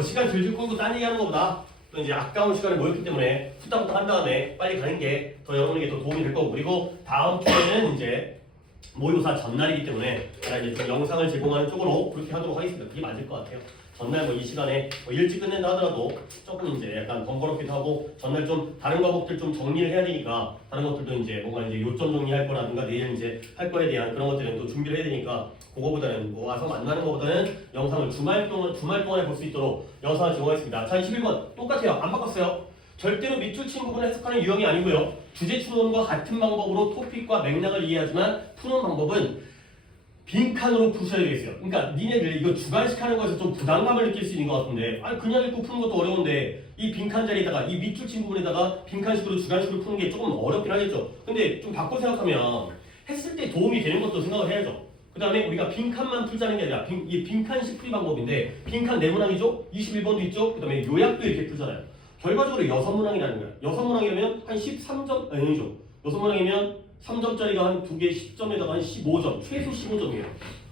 시간 질질 끌고 딴 얘기하는 것보다 또 이제 아까운 시간을 모였기 때문에 후딱후딱 한 다음에 빨리 가는 게 더 여러분에게 더 도움이 될 거고, 그리고 다음 주에는 이제 모의고사 전날이기 때문에 제가 이제 좀 영상을 제공하는 쪽으로 그렇게 하도록 하겠습니다. 그게 맞을 것 같아요. 전날 이 시간에 일찍 끝낸다 하더라도 조금 이제 약간 번거롭기도 하고, 전날 좀 다른 과목들 좀 정리를 해야 되니까 다른 것들도 이제 뭔가 이제 요점 정리할 거라든가 내일 이제 할 거에 대한 그런 것들은 또 준비를 해야 되니까, 그거보다는 와서 만나는 것보다는 영상을 주말 동안에 볼 수 있도록 영상을 제공하겠습니다. 자, 21번 똑같아요. 안 바꿨어요. 절대로 밑줄 친 부분을 해석하는 유형이 아니고요. 주제 추론과 같은 방법으로 토픽과 맥락을 이해하지만 푸는 방법은 빈칸으로 푸셔야 되겠어요. 그러니까 니네들 이거 주관식하는 거에서 좀 부담감을 느낄 수 있는 것 같은데, 그냥 읽고 푸는 것도 어려운데 이 빈칸 자리에다가 이 밑줄 친 부분에다가 빈칸식으로 주관식으로 푸는 게 조금 어렵긴 하겠죠. 근데 좀 바꿔 생각하면 했을 때 도움이 되는 것도 생각을 해야죠. 그 다음에 우리가 빈칸만 풀자는 게 아니라 이 빈칸식 풀이 방법인데, 빈칸 네모낭이죠? 21번도 있죠? 그 다음에 요약도 이렇게 풀잖아요. 결과적으로 6문항이라는 거야. 6문항이라면 한 13점, 아니죠. 6문항이면 3점짜리가 한 2개 10점에다가 한 15점, 최소 15점이에요.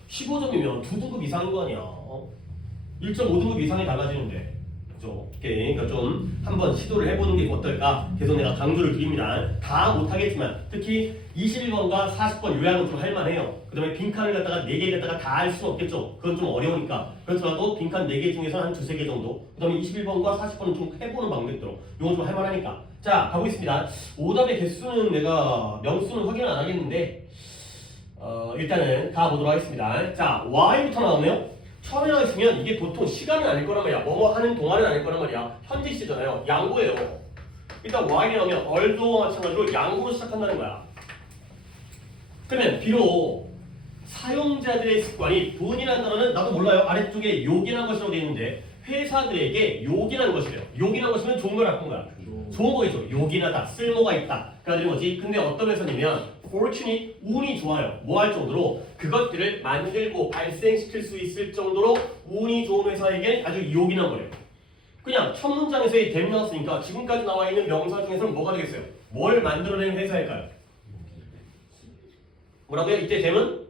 15점이면 2등급 이상인 거 아니야. 1.5등급 이상이 달라지는데. 그죠? 그러니까 좀 한번 시도를 해보는 게 어떨까? 계속 내가 강조를 드립니다. 다 못하겠지만, 특히 21번과 40번 요약은 좀 할만해요. 그 다음에 빈칸을 갖다가 4개 갖다가 다 할 수는 없겠죠. 그건 좀 어려우니까. 그렇더라도 빈칸 4개 중에서 한 2-3개 정도. 그 다음에 21번과 40번은 좀 해보는 방법대로. 이건 좀 할만하니까. 자, 가보겠습니다. 오답의 개수는 내가 명수는 확인을 안 하겠는데, 일단은 가보도록 하겠습니다. 자, Y부터 나오네요. 처음에 나왔으면 이게 보통 시간은 아닐 거란 말이야. 뭐뭐 하는 동안은 아닐 거란 말이야. 현재 시잖아요. 양보예요. 일단 Y에 나오면 얼도 마찬가지로 양보로 시작한다는 거야. 그러면 비록 사용자들의 습관이 돈이라는 단어는 나도 몰라요. 아래쪽에 요긴한 것이라고 되어 있는데, 회사들에게 요긴한 것이래요. 요긴한 것이면 좋은 걸 나쁜 거야. 좋은 거겠죠. 요긴하다, 쓸모가 있다, 그런 거지. 근데 어떤 회사냐면 fortunate, 운이 좋아요. 뭐 할 정도로 그것들을 만들고 발생시킬 수 있을 정도로 운이 좋은 회사에게 아주 요긴한 거예요. 그냥 첫 문장에서의 댐 나왔으니까 지금까지 나와 있는 명사 중에서는 뭐가 되겠어요? 뭘 만들어내는 회사일까요? 뭐라고요? 이때 댐은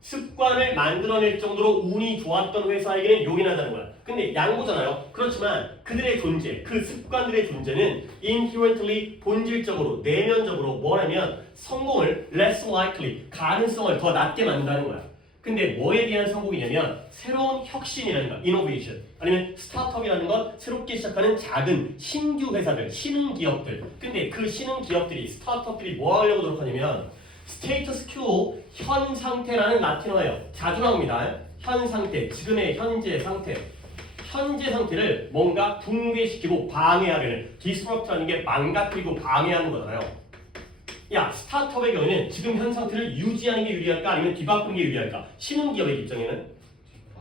습관을 만들어낼 정도로 운이 좋았던 회사에게는 요긴하다는 거야. 근데 양보잖아요. 그렇지만 그들의 존재, 그 습관들의 존재는 inherently, 본질적으로, 내면적으로 뭐냐면 성공을 less likely, 가능성을 더 낮게 만든다는 거야. 근데 뭐에 대한 성공이냐면 새로운 혁신이라는 거야. innovation. 아니면 스타트업이라는 건 새롭게 시작하는 작은 신규 회사들, 신흥 기업들. 근데 그 신흥 기업들이, 스타트업들이 뭐 하려고 노력하냐면 스테이터스 큐, 현 상태라는 라틴어예요. 자주 나옵니다. 현 상태, 지금의 현재 상태. 현재 상태를 뭔가 붕괴시키고 방해하려는, disrupt라는 게 망가뜨리고 방해하는 거잖아요. 야, 스타트업의 경우에는 지금 현 상태를 유지하는 게 유리할까? 아니면 뒤바꾸는 게 유리할까? 신흥기업의 입장에는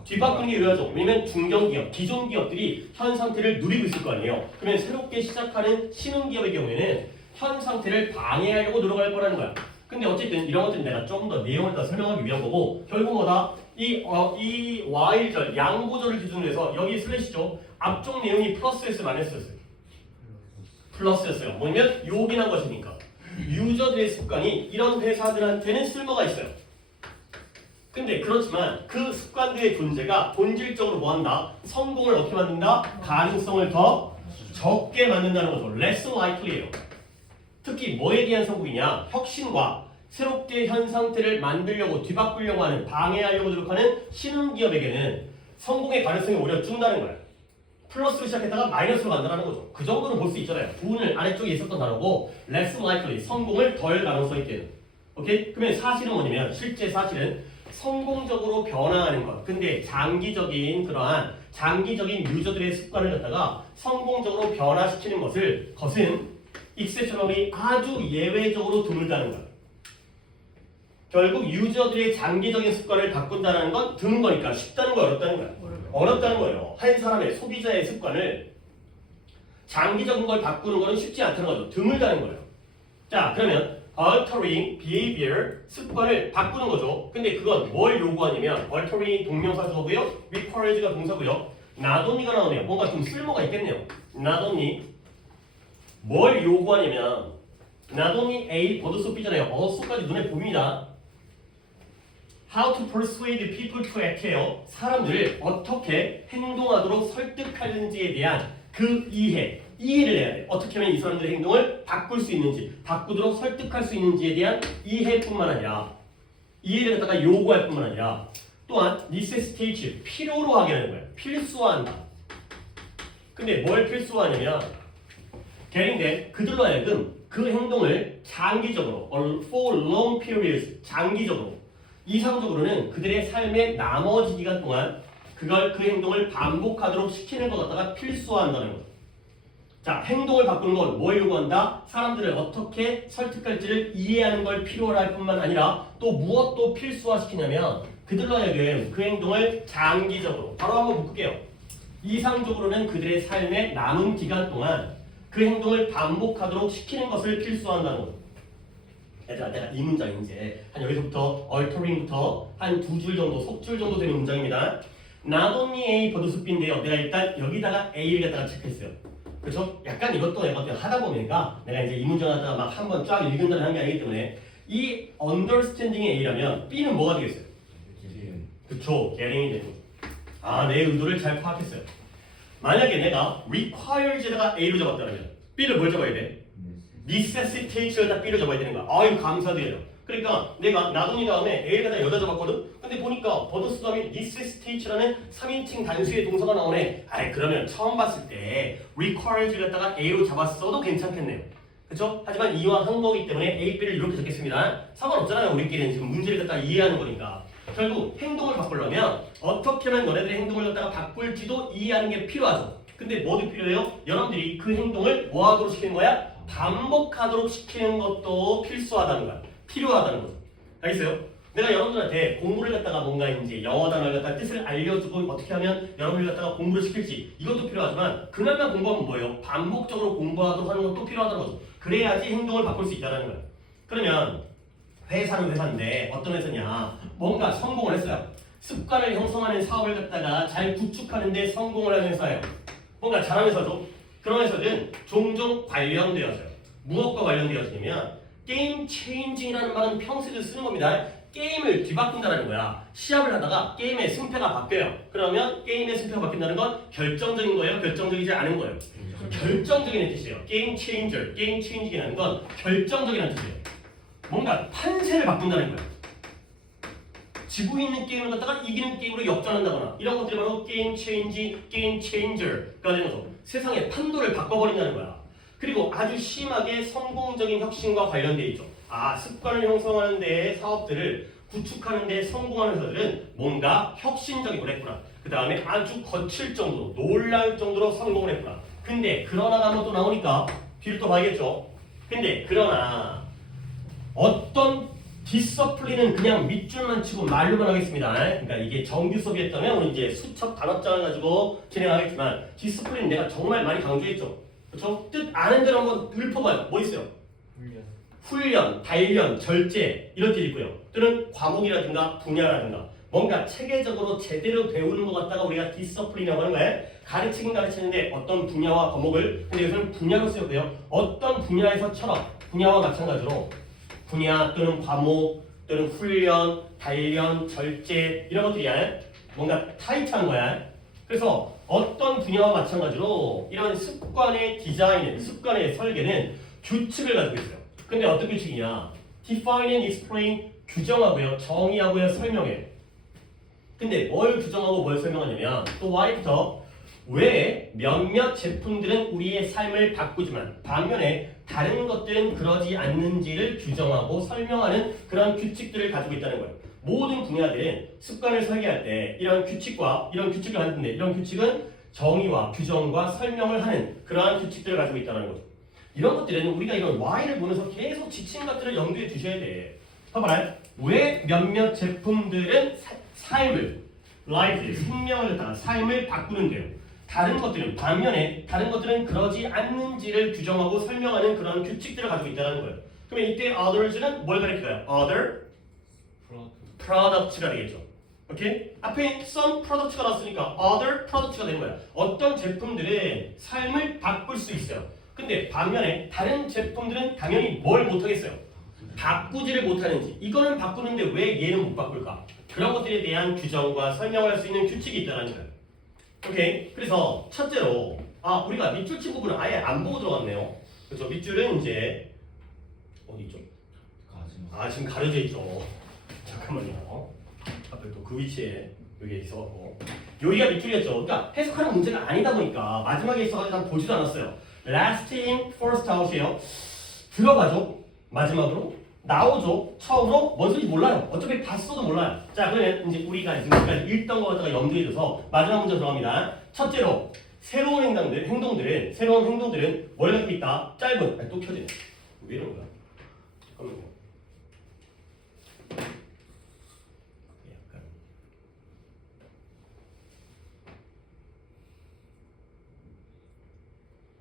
뒤바꾸는 게 유리하죠. 왜냐면 중견기업, 기존 기업들이 현 상태를 누리고 있을 거 아니에요. 그러면 새롭게 시작하는 신흥기업의 경우에는 현 상태를 방해하려고 노력할 거라는 거야. 근데 어쨌든 이런 것들은 내가 좀 더 내용을 더 설명하기 위한 거고, 결국 뭐다? 이 Y절, 양보절을 기준으로 해서 여기 슬래시죠. 앞쪽 내용이 플러스였어요, 마이너스였어요? 플러스였어요. 뭐냐면 요긴한 것이니까. 유저들의 습관이 이런 회사들한테는 쓸모가 있어요. 근데 그렇지만 그 습관들의 존재가 본질적으로 뭐한다? 성공을 어떻게 만든다? 가능성을 더 적게 만든다는 거죠. less likely예요. 특히 뭐에 대한 성공이냐? 혁신과 새롭게 현 상태를 만들려고 뒤바꾸려고 하는, 방해하려고 노력하는 신흥기업에게는 성공의 가능성이 오히려 준다는 거야. 플러스로 시작했다가 마이너스로 간다는 거죠. 그 정도는 볼 수 있잖아요. 부분을 아래쪽에 있었던 단어고 less likely, 성공을 덜 가능성 있게. 오케이? 그러면 사실은 뭐냐면, 실제 사실은 성공적으로 변화하는 것. 근데 장기적인 유저들의 습관을 갖다가 성공적으로 변화시키는 것은 exceptionally, 아주 예외적으로 드물다는 거야. 결국 유저들의 장기적인 습관을 바꾼다는 건 드문 거니까 쉽다는 거야, 어렵다는 거야? 어렵다는 거예요. 한 사람의, 소비자의 습관을 장기적인 걸 바꾸는 거는 쉽지 않다는 거죠. 드물다는 거예요. 자, 그러면 altering behavior, 습관을 바꾸는 거죠. 근데 그건 뭘 요구하냐면 altering 동명사 주어고요, require가 동사고요, not only가 나오네요. 뭔가 좀 쓸모가 있겠네요. not only 뭘 요구하냐면 not only A, 버드소 B잖아요. 어소까지 눈에 보입니다. How to persuade people to act해요. 사람들을 어떻게 행동하도록 설득하는지에 대한 그 이해를 해야 돼. 어떻게 하면 이 사람들의 행동을 바꿀 수 있는지, 바꾸도록 설득할 수 있는지에 대한 이해뿐만 아니라 이해를 갖다가 요구할 뿐만 아니라 또한 necessitate, 필요로 하게 하는 거야. 필수화한다. 근데 뭘 필수화하냐면 getting them, 그들로 하여금 그 행동을 장기적으로 for long periods, 장기적으로 이상적으로는 그들의 삶의 나머지 기간 동안 그 행동을 반복하도록 시키는 것 갖다가 필수화한다는 거. 자, 행동을 바꾸는 건 뭘 요구한다? 사람들을 어떻게 설득할지를 이해하는 걸 필요로 할 뿐만 아니라 또 무엇도 필수화시키냐면 그들로 하여금 그 행동을 장기적으로 바로 한번 묶을게요. 이상적으로는 그들의 삶의 남은 기간 동안 그 행동을 반복하도록 시키는 것을 필수화한다는 거. 얘들아, 내가 이 문장 이제 한 여기서부터 altering부터 한 2줄 정도, 속줄 정도 되는 문장입니다. Not only A 버드숲인데요. 내가 일단 여기다가 A를 갖다가 체크했어요. 그렇죠? 약간 이것도 내가 하다 보니까 내가 이제 이 문장 갖다가 막 한번 쫙 읽은다는 한 게 아니기 때문에 이 understanding의 A라면 B는 뭐가 되겠어요? 그쵸, getting이 되고. 아, 내 의도를 잘 파악했어요. 만약에 내가 requires에다가 A로 잡았다면 B를 뭘 잡아야 돼? necessitates에다 B를 잡아야 되는 거야. 아유, 감사드려요. 그러니까 내가 나돈이 다음에 A를 갖다 여자 잡았거든? 근데 보니까 버더스 다음에 necessitates라는 3인칭 단수의 동사가 나오네. 아이, 그러면 처음 봤을 때 requires를 갖다가 A로 잡았어도 괜찮겠네요. 그쵸? 하지만 이왕 한 거기 때문에 A, B를 이렇게 적겠습니다. 상관없잖아요. 우리끼리는 지금 문제를 갖다가 이해하는 거니까. 결국 행동을 바꾸려면 어떻게 하면 너네들의 행동을 갖다가 바꿀지도 이해하는 게 필요하죠. 근데 뭐도 필요해요? 여러분들이 그 행동을 뭐 하도록 시키는 거야? 반복하도록 시키는 것도 필수하다는 거야. 필요하다는 거죠. 알겠어요? 내가 여러분들한테 공부를 갖다가 뭔가 이제 영어 단어를 갖다가 뜻을 알려주고 어떻게 하면 여러분들 갖다가 공부를 시킬지 이것도 필요하지만 그날만 공부하면 뭐예요? 반복적으로 공부하도록 하는 것도 필요하다는 거죠. 그래야지 행동을 바꿀 수 있다는 거야. 그러면 회사는 회사인데 어떤 회사냐? 뭔가 성공을 했어요. 습관을 형성하는 사업을 갖다가 잘 구축하는 데 성공을 하는 회사예요. 뭔가 잘하는 회사죠. 그런 회사들은 종종 관련되어져요. 무엇과 관련되어지냐면 게임 체인징이라는 말은 평소에도 쓰는 겁니다. 게임을 뒤바꾼다는 거야. 시합을 하다가 게임의 승패가 바뀌어요. 그러면 게임의 승패가 바뀐다는 건 결정적인 거예요? 결정적이지 않은 거예요? 결정적인 뜻이에요. 게임 체인저, 게임 체인징이라는 건 결정적이라는 뜻이에요. 뭔가 판세를 바꾼다는 거야. 지고 있는 게임을 갖다가 이기는 게임으로 역전한다거나 이런 것들이 바로 게임 체인지, 게임 체인저가 되는 거죠. 세상의 판도를 바꿔버린다는 거야. 그리고 아주 심하게 성공적인 혁신과 관련되어 있죠. 아, 습관을 형성하는 데 사업들을 구축하는 데 성공하는 회사들은 뭔가 혁신적이고 했구나. 그 다음에 아주 거칠 정도로 놀라울 정도로 성공을 했구나. 근데 그러나가 한번 또 나오니까 뒤를 또 봐야겠죠. 근데 그러나 어떤 디서플린은 그냥 밑줄만 치고 말로만 하겠습니다. 그러니까 이게 정규 수업이었다면 우리 이제 수첩 단어장을 가지고 진행하겠지만 디서플린 내가 정말 많이 강조했죠. 그렇죠? 뜻 아는 대로 한번 읊어봐요. 뭐 있어요? 훈련, 단련, 절제 이런 뜻이 있고요. 또는 과목이라든가 분야라든가 뭔가 체계적으로 제대로 배우는 것 같다가 우리가 디서플린이라고 하는 거예요. 가르치긴 가르치는데 어떤 분야와 과목을 근데 여기서는 분야로 쓰였고요. 어떤 분야에서처럼 분야와 마찬가지로 분야 또는 과목 또는 훈련, 단련, 절제 이런 것들이야. 뭔가 타이트한 거야. 그래서 어떤 분야와 마찬가지로 이런 습관의 디자인은 습관의 설계는 규칙을 가지고 있어요. 근데 어떤 규칙이냐? define and explain 규정하고요, 정의하고요, 설명해. 근데 뭘 규정하고 뭘 설명하냐면 또 Y부터 왜 몇몇 제품들은 우리의 삶을 바꾸지만 반면에 다른 것들은 그러지 않는지를 규정하고 설명하는 그런 규칙들을 가지고 있다는 거예요. 모든 분야들은 습관을 설계할 때 이런 규칙과 이런 규칙을 하는데 이런 규칙은 정의와 규정과 설명을 하는 그러한 규칙들을 가지고 있다는 거죠. 이런 것들은 우리가 이런 Y를 보면서 계속 지침 것들을 염두에 두셔야 돼. 봐봐요. 왜 몇몇 제품들은 삶을, life, 생명을 갖다가 삶을 바꾸는데요. 다른 것들은 반면에 다른 것들은 그러지 않는지를 규정하고 설명하는 그런 규칙들을 가지고 있다는 거예요. 그러면 이때 others는 뭘 가리킬까요? other products가 되겠죠. 오케이? 앞에 some products가 나왔으니까 other products가 되는 거야. 어떤 제품들은 삶을 바꿀 수 있어요. 근데 반면에 다른 제품들은 당연히 뭘 못하겠어요? 바꾸지를 못하는지. 이거는 바꾸는데 왜 얘는 못 바꿀까? 그런 것들에 대한 규정과 설명을 할 수 있는 규칙이 있다는 거예요. 오케이. 그래서 첫째로 우리가 밑줄 친 부분은 아예 안 보고 들어갔네요. 그렇죠. 밑줄은 이제 어디 있죠? 지금 가려져 있죠. 잠깐만요. 앞에 또 그 위치에 여기에 있어갖고 여기가 밑줄이었죠. 그러니까 해석하는 문제가 아니다 보니까 마지막에 있어가지고 난 보지도 않았어요. Last in, first out이에요. 들어가죠. 마지막으로 나오죠. 처음으로 뭔 소리인지 몰라요. 어차피 봤어도 몰라요. 자, 그러면 이제 우리가 지금까지 읽던 거 갖다가 염두에 둬서 마지막 문제 들어갑니다. 첫째로 새로운 행동들은 뭘 갖고 있다? 짧은. 또 켜지네. 왜 이러는 거야? 잠깐만요. 약간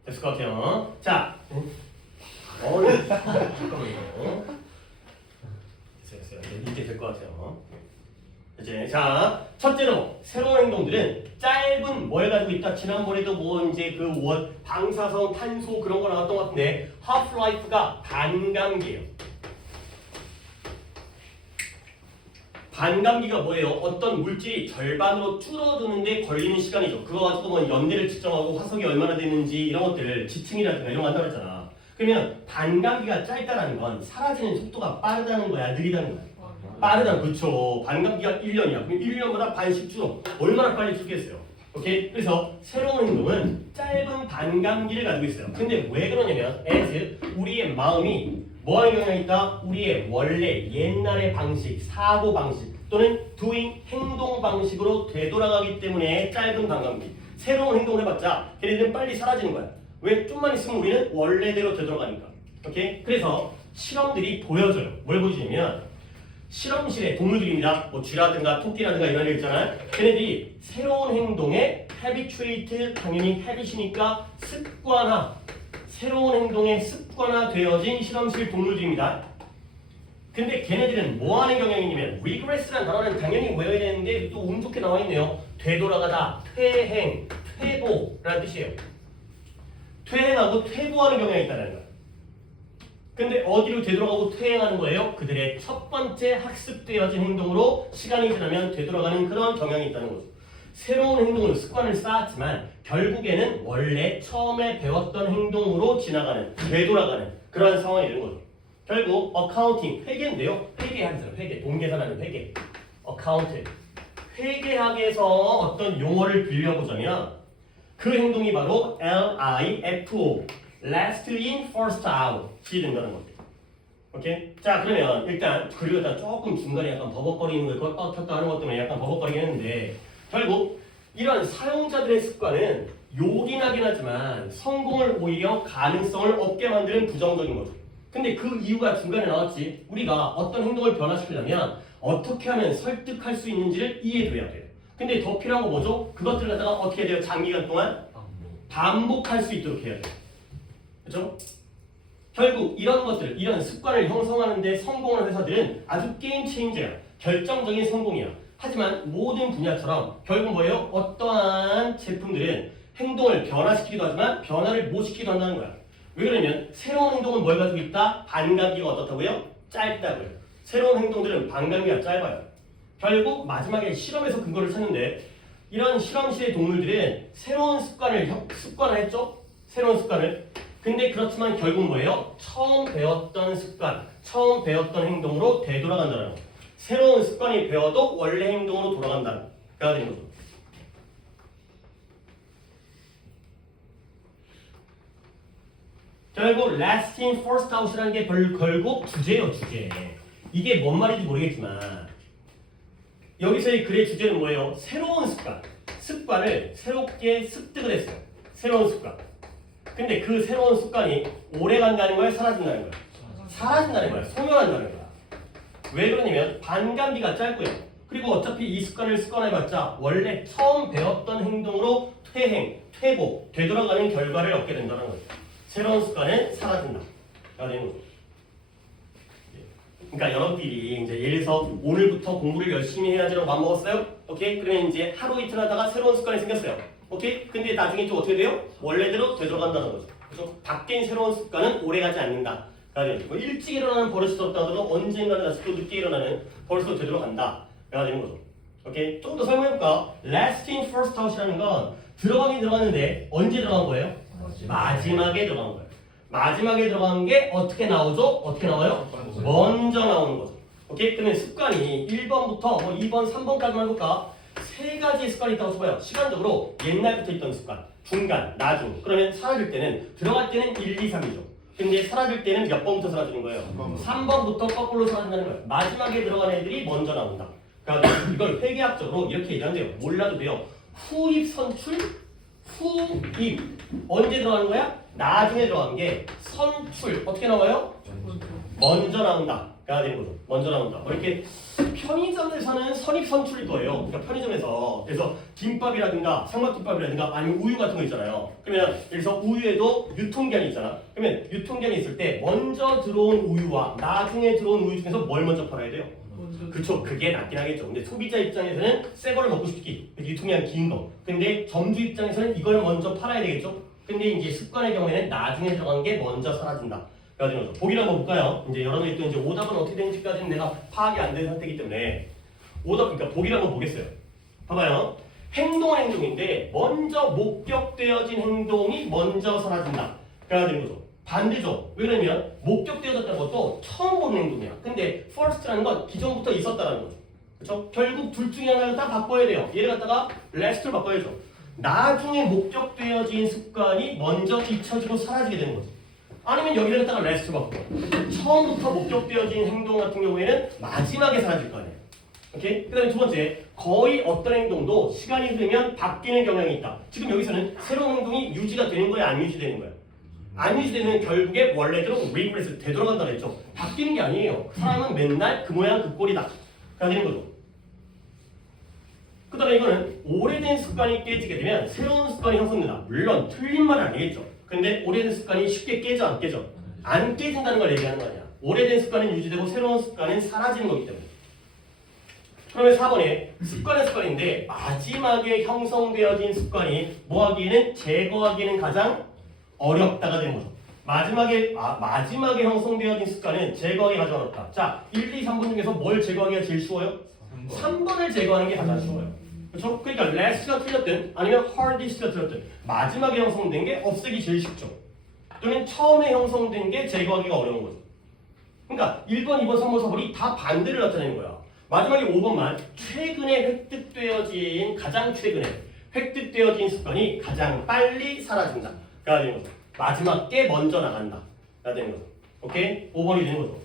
됐을 것 같아요. 자, 잠깐만요. 됐어요. 이제 될 것 같아요. 이제 자, 첫째로 새로운 행동들은 짧은 뭘 가지고 있다. 지난번에도 뭐 이제 그 방사성, 탄소 그런 거 나왔던 것 같은데 half-life가 반감기예요. 반감기가 뭐예요? 어떤 물질이 절반으로 줄어드는데 걸리는 시간이죠. 그거 가지고 뭐 연대를 측정하고 화석이 얼마나 되는지 이런 것들 지층이라든가 이런 거 한다고 했잖아. 그러면 반감기가 짧다는 건 사라지는 속도가 빠르다는 거야, 느리다는 거야? 빠르다, 그렇죠. 반감기가 1년이야. 그럼 1년마다 반씩 줄어. 얼마나 빨리 줄겠어요? 오케이? 그래서 새로운 행동은 짧은 반감기를 가지고 있어요. 근데 왜 그러냐면 as 우리의 마음이 뭐하는 경향이 있다? 우리의 원래 옛날의 방식, 사고 방식 또는 doing 행동 방식으로 되돌아가기 때문에 짧은 반감기. 새로운 행동을 해봤자 걔네들은 빨리 사라지는 거야. 왜? 좀만 있으면 우리는 원래대로 되돌아가니까. 오케이? 그래서 실험들이 보여줘요. 뭘 보여주냐면 실험실에 동물들입니다. 뭐 쥐라든가 토끼라든가 이런 애 있잖아요. 걔네들이 새로운 행동에 habituate, 당연히 habit이니까 습관화, 새로운 행동에 습관화 되어진 실험실 동물들입니다. 근데 걔네들은 뭐 하는 경향이냐면 regress라는 단어는 당연히 외워야 되는데 또 운 좋게 나와 있네요. 되돌아가다, 퇴행, 퇴보라는 뜻이에요. 퇴행하고 퇴보하는 경향이 있다는 거예요. 근데 어디로 되돌아가고 퇴행하는 거예요? 그들의 첫 번째 학습되어진 행동으로 시간이 지나면 되돌아가는 그런 경향이 있다는 거죠. 새로운 행동으로 습관을 쌓았지만 결국에는 원래 처음에 배웠던 행동으로 지나가는, 되돌아가는 그런 상황이 되는 거죠. 결국 어카운팅, 회계인데요. 회계학에서 회계, 돈 계산하는 회계. 어카운트, 회계학에서 어떤 용어를 빌려보자면 그 행동이 바로 LIFO, last in, first out이 된다는 겁니다. 오케이? 자, 그러면 일단 그리고 일단 조금 중간에 약간 버벅거리는 거 켰다 하는 것 때문에 약간 버벅거리긴 했는데 결국 이런 사용자들의 습관은 요긴하긴 하지만 성공을 오히려 가능성을 없게 만드는 부정적인 거죠. 근데 그 이유가 중간에 나왔지. 우리가 어떤 행동을 변화시키려면 어떻게 하면 설득할 수 있는지를 이해해야 돼요. 근데 더 필요한 거 뭐죠? 그것들을 갖다가 어떻게 해야 돼요? 장기간 동안 반복할 수 있도록 해야 돼요. 그렇죠? 결국 이런 것들, 이런 습관을 형성하는 데 성공하는 회사들은 아주 게임 체인저야. 결정적인 성공이야. 하지만 모든 분야처럼 결국 뭐예요? 어떠한 제품들은 행동을 변화시키기도 하지만 변화를 못 시키기도 한다는 거야. 왜 그러냐면 새로운 행동은 뭘 가지고 있다? 반감기가 어떻다고요? 짧다고요. 새로운 행동들은 반감기가 짧아요. 결국 마지막에 실험에서 근거를 찾는데 이런 실험실의 동물들은 새로운 습관을 했죠? 새로운 습관을. 근데 그렇지만 결국 뭐예요? 처음 배웠던 습관, 처음 배웠던 행동으로 되돌아간다는 거. 새로운 습관이 배워도 원래 행동으로 돌아간다는 가 되는 거죠. 결국 last in, first out이라는 게 결국 주제예요, 주제. 이게 뭔 말인지 모르겠지만 여기서의 글의 주제는 뭐예요? 새로운 습관. 습관을 새롭게 습득을 했어요. 새로운 습관. 근데 그 새로운 습관이 오래 간다는 거야? 사라진다는 거야? 사라진다는 거야. 소멸한다는 거야. 왜 그러냐면 반감기가 짧고요. 그리고 어차피 이 습관을 습관해봤자 원래 처음 배웠던 행동으로 퇴행, 퇴보, 되돌아가는 결과를 얻게 된다는 거죠. 새로운 습관은 사라진다. 가 되는 거죠. 그러니까 여러분들이 이제 예를 들어서 오늘부터 공부를 열심히 해야지라고 마음먹었어요? 오케이? 그러면 이제 하루 이틀 하다가 새로운 습관이 생겼어요. 오케이? 근데 나중에 좀 어떻게 돼요? 원래대로 되돌아간다는 거죠. 그래서 바뀐 새로운 습관은 오래가지 않는다. 뭐 일찍 일어나는 버릇이 없다 하더라도 언젠가는 다시 또 늦게 일어나는 버릇으로 되도록 한다. 가 되는 거죠. 오케이? 조금 더 설명해볼까? lasting first out이라는 건 들어가긴 들어갔는데 언제 들어간 거예요? 마지막에 들어간 거예요. 마지막에 들어간 게 어떻게 나오죠? 어떻게 나와요? 먼저 나오는 거죠. 오케이? 그러면 습관이 1번부터 뭐 2번, 3번까지만 해볼까? 세 가지의 습관이 있다고 쳐봐요. 시간적으로 옛날부터 있던 습관, 중간, 나중. 그러면 사라질 때는 들어갈 때는 1, 2, 3이죠. 근데 사라질 때는 몇 번부터 사라지는 거예요? 3번부터 거꾸로 사라진다는 거예요. 마지막에 들어간 애들이 먼저 나온다. 그러니까 이걸 회계학적으로 이렇게 얘기하는데요. 몰라도 돼요. 후입 선출, 후입. 언제 들어가는 거야? 나중에 들어간 게 선출. 어떻게 나와요? 먼저 나온다. 가 되는 거죠. 먼저 나온다. 뭐 이렇게 편의점에서는 선입 선출일 거예요. 그러니까 편의점에서 그래서 김밥이라든가 삼각김밥이라든가 아니면 우유 같은 거 있잖아요. 그러면 여기서 우유에도 유통기한이 있잖아. 그러면 유통기한이 있을 때 먼저 들어온 우유와 나중에 들어온 우유 중에서 뭘 먼저 팔아야 돼요? 그쵸, 그게 낫긴 하겠죠. 근데 소비자 입장에서는 새 거를 먹고 싶기, 유통기한 긴 거. 근데 점주 입장에서는 이걸 먼저 팔아야 되겠죠. 근데 이제 습관의 경우에는 나중에 들어간 게 먼저 사라진다. 그래가지고 보기를 한번 볼까요? 이제 여러분이 또 이제 오답은 어떻게 되는지까지는 내가 파악이 안 된 상태이기 때문에 오답, 그러니까 보기를 한번 보겠어요. 봐봐요. 행동은 행동인데 먼저 목격되어진 행동이 먼저 사라진다. 그래야 되는 거죠. 반대죠. 왜 그러냐면 목격되어졌다는 것도 처음 보는 행동이야. 근데 first라는 건 기존부터 있었다는 거죠. 그렇죠? 결국 둘 중에 하나를 딱 바꿔야 돼요. 얘를 갖다가 last를 바꿔야죠. 나중에 목격되어진 습관이 먼저 잊혀지고 사라지게 되는 거죠. 아니면 여기를 갖다가 last 바꿔. 처음부터 목격되어진 행동 같은 경우에는 마지막에 사라질 거 아니에요. 오케이? 그 다음에 두 번째, 거의 어떤 행동도 시간이 흐르면 바뀌는 경향이 있다. 지금 여기서는 새로운 행동이 유지가 되는 거야, 안 유지되는 거야? 안 유지되면 결국에 원래대로 regress 되돌아간다고 했죠. 바뀌는 게 아니에요. 사람은 맨날 그 모양 그 꼴이다. 가 되는 거죠. 그 다음에 이거는 오래된 습관이 깨지게 되면 새로운 습관이 형성된다. 물론 틀린 말은 아니겠죠. 근데 오래된 습관이 쉽게 깨져 안 깨져? 안 깨진다는 걸 얘기하는 거 아니야. 오래된 습관은 유지되고 새로운 습관은 사라지는 거기 때문에. 그러면 4번에 습관인데 마지막에 형성되어진 습관이 뭐 하기에는 제거하기에는 가장 어렵다가 되는 거죠. 마지막에 형성되어진 습관은 제거하기 가장 어렵다. 자, 1, 2, 3번 중에서 뭘 제거하기가 제일 쉬워요? 3번을 제거하는 게 가장 쉬워요. 그렇죠? 그러니까 last가 틀렸든 아니면 hardest가 틀렸든 마지막에 형성된 게 없애기 제일 쉽죠. 또는 처음에 형성된 게 제거하기가 어려운 거죠. 그러니까 1번, 2번, 3번, 4번이 다 반대를 나타내는 거야. 마지막에 5번만 가장 최근에 획득되어진 습관이 가장 빨리 사라진다. 가 되는 거죠. 마지막 게 먼저 나간다. 가 되는 거죠. 오케이? 5번이 되는 거죠.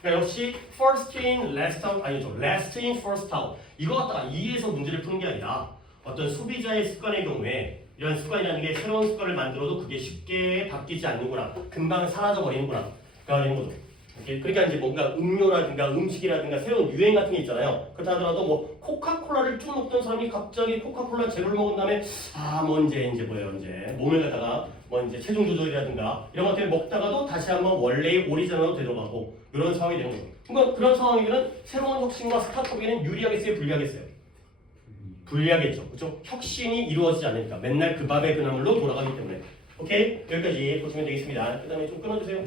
그러니까 역시 first in, last out 아니죠. last in, first out. 이거 갖다가 이해해서 문제를 푸는 게 아니라 어떤 소비자의 습관의 경우에 이런 습관이라는 게 새로운 습관을 만들어도 그게 쉽게 바뀌지 않는구나. 금방 사라져 버리는구나. 가 되는 거죠. 오케이? 그러니까 이제 뭔가 음료라든가 음식이라든가 새로운 유행 같은 게 있잖아요. 그렇다 하더라도 뭐 코카콜라를 쭉 먹던 사람이 갑자기 코카콜라 제로를 먹은 다음에 이제 몸을 갖다가 이제 체중 조절이라든가 이런 것들 먹다가도 다시 한번 원래의 오리지널로 되돌아가고 이런 상황이 되는 거죠. 그러니까 그런 상황이면 새로운 혁신과 스타트업에는 유리하겠어요, 불리하겠어요? 불리하겠죠. 그렇죠? 혁신이 이루어지지 않으니까 맨날 그 밥의 그 나물로 돌아가기 때문에. 오케이? 여기까지 보시면 되겠습니다. 그 다음에 좀 끊어주세요.